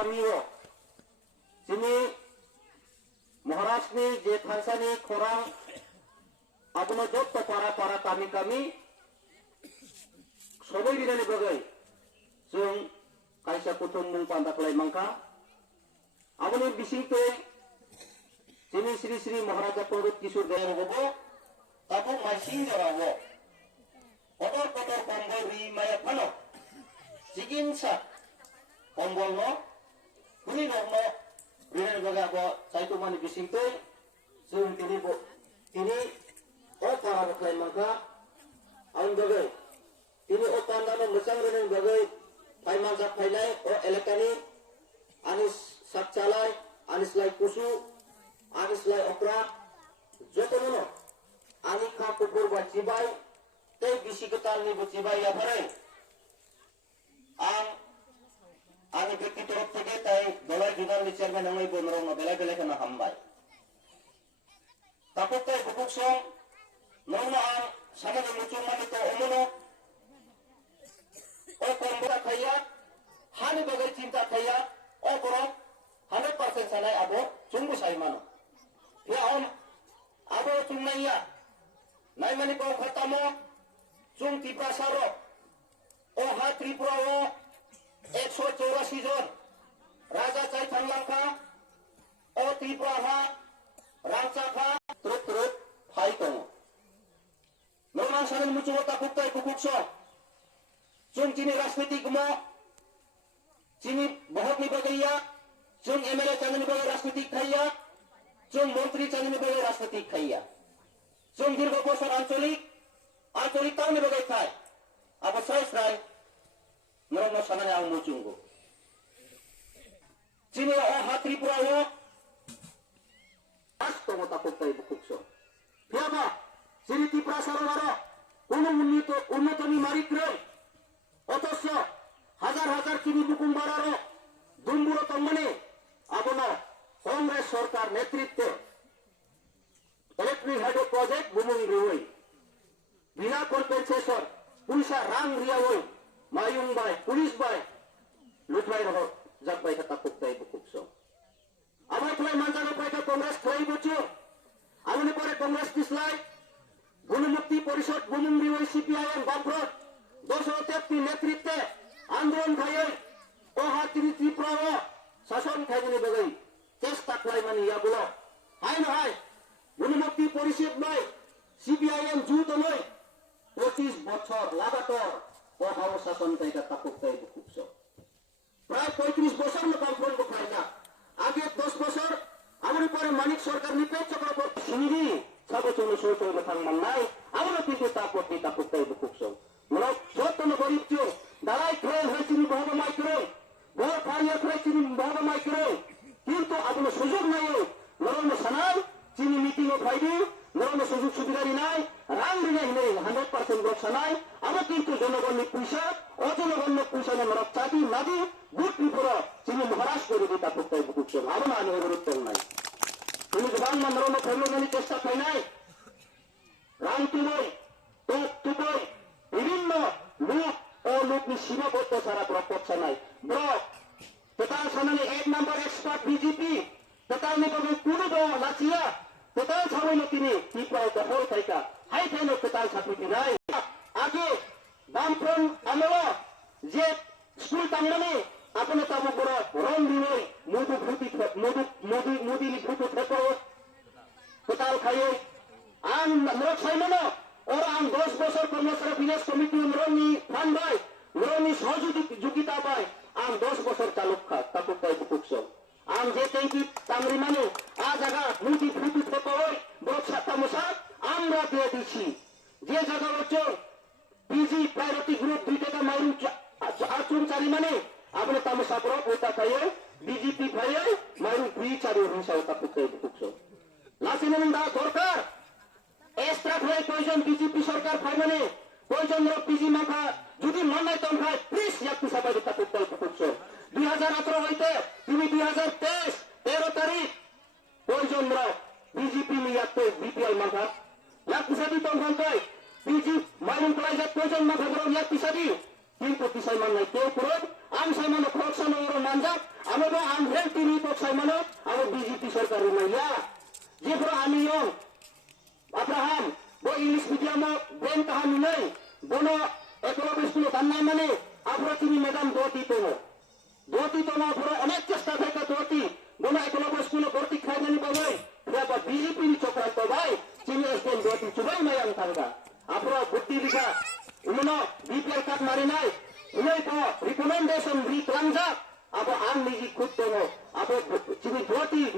kami sini Maharashtra je thansani korang abuno jotto para kami sobai dinani bagai jeng kaisa kutum mung pantaklai mangka abuno bisingte sini Sri Maharaja Pradut Kisur Daya Bobo tapu masing jarawo kotor kombol ri maya pano siginsa kombol no kuni no Rinan baga ko saitu mani bisingte jeng tini o para baklai mangka ang bagai ini o tandano mesang rinan bagai pai mangsa pailai o elekani anis sakcalai anis lai kusu anis lai okra jotono ani ka pupur ba cibai tei bisi ketal ni cibai ya barai ang ani ব্যক্তি তরফ থেকে তাই দলের বিধান chairman আমি বনরং বেলা কেন হামবাই তারপর তাই বুকুক সং নৌনা আং সামনে মুচুং মানে তো অমনো ও কম্বরা খাইয়া হানি বাগাই চিন্তা খাইয়া ও বরং 100% সানাই আবো চুঙ্গু সাইমানো ইয়া অন আবো চুংনাইয়া নাই মানে কো খতামো চুং ত্রিপুরা সারো ও হা ত্রিপুরা ও 184 জন রাজা চাই থাংলাংখা ও ত্রিপুরা রাংচাখা ত্রুত ফাই দङ নরমান সারেন মুচুমতা কুকতাই কুকুকস जों चिनी राजनीतिक मो चिनी बहुत नि बगैया जों एमएलए चांदनी बगै राजनीतिक खाइया जों मंत्री चांदनी बगै राजनीतिक खाइया जों दीर्घ बছর आंचलिक तावनि बगै खाय अब साइस्राय नरम सानाने आं मुचुंगो चिनी ओ हात्रिपुरा हो राष्ट्रमता कुकताई बुकुकस फियाबा चिनी त्रिपुरा सरकारो কোনো উন্নতনি মারিক্রে অথচ হাজার চিনি বুকুম বাড়ারো দুম্বুরো তম্মানে আবনো কংগ্রেস সরকার নেতৃত্বে ইলেকট্রিক হাইড্রো প্রজেক্ট বুমুং রিওই বিনা কম্পেনসেশন পুলিশা রাং রিয়াওই মায়ুং বাই পুলিশ বাই লুটবাই রহ জাকবাই খাতা কুকতাই বুকুকস আবার ফলাই মানজানো পাইকা কংগ্রেস খলাই বচু আমনি পরে কংগ্রেস দিসলাই গণমুক্তি পরিষদ বুমুং রিওই সিপিআইএম বামফ্রন্ট 233 নেতৃত্বে আন্দোলন খাইয়ে ও হাতিনি ত্রিপুরা শাসন খাইনি বগৈ চেষ্টা খাইমানি ইয়াগুলো হাই নহাই গণমুক্তি পরিষদ নয় সিপিআইএম জুত নয় 25 বছর লাগাতার ও হাও শাসন খাইকা তাকুকতাই বুকুকস প্রায় 35 বছর না বামফ্রন্ট খাই না আগে 10 বছর আমার পরে মানিক সরকার নিপেক্ষ চক্রবর্তী শুনিনি সাবচন সৌচল থাংমান নাই আমরা কিন্তু তাকুকতাই বুকুকস Menurut suatu goriब जो दालाई खेल है चिनी bahwa maikro, bahwa kaya kaya चिनी bahwa maikro, কিন্তু আপনার সুযোগ নাই নরম সানাই চিনি মিটিং ও ফাইদি নরম সুযোগ সুবিধারি নাই রাং রিনে হিনে 100% লোক সানাই আমরা কিন্তু জনগণের পয়সা অজনগণ্য পয়সা নরক চাটি নাদি বুট নিপুর চিনি মহারাজ করে দিতা করতে বুকুছ আর না অনুরোধ নাই তুমি জবান নরম ফেলনি চেষ্টা পাই নাই রাং তুই তুই বিভিন্ন লোক ও লোকনি সীমাবদ্ধ ছাড়া প্রপোজা নাই block total sanani 1 number expert BJP total ni bagai kuno do lacia total samai no tini tipau to hol thaika hai thaino total sapi tinai age bampron amelo je school tangmani apne tamu boro ron dinoi mudi ni phutu theko total khayo ang lok saimano or ang 10 বছর কর্মচারী বিনাশ committee রনি fund বাই রনি সহযোগিতা পায় আম 10 বছর চালক খা তাকুকতাই বুকুকস আম যে ট্যাঙ্কি তামরি মানে আ জায়গা মুদি ফুটি থেকে ওই বক্সা তামসা আমরা দিয়ে দিছি যে জায়গা হচ্ছে পিজি প্রায়োরিটি গ্রুপ 2 টাকা মাইরু আচুন চারি মানে আপনি তামসা পর ওটা খাইয়ে বিজেপি খাইয়ে মাইরু 2 চারি হিসাবে তাকুকতাই বুকুকস লাসিনেন দা সরকার এক্সট্রা হয় কয়জন বিজেপি সরকার খাই মানে কয়জন পিজি মাখা যদি মন নাই তখন খায় প্লিজ ইয়াকু সবাই দিতা করতে করছো 2018 হইতে তুমি 2023 13 তারিখ কয়জন বিজেপি নিয়াতে বিপিএল মাখা ইয়াকু সাদি তখন কয় পিজি মাইরুন কলেজে কয়জন মাখা বড় ইয়াকু সাদি কিন্তু কিসাই মান নাই কেউ পুরো ang saya mana korupsi orang manjat, amo ba ang health ini tok saya mana, amo BJP सरकार rumaya. Je bro ami yong Abraham, bo English medium ben tahan nilai, bono ekonomi school tanna mane, abro kini madam doti tono abro anak cesta theka doti, bono ekonomi school doti khai jani babai, berapa BJP ni cokrat babai, cini SDN doti cubai mayang tangga, abro bukti bisa, umuno BPL card marinai, mulai po recommendation beri kelangjak, abo ang niji kut tono, abo cini doti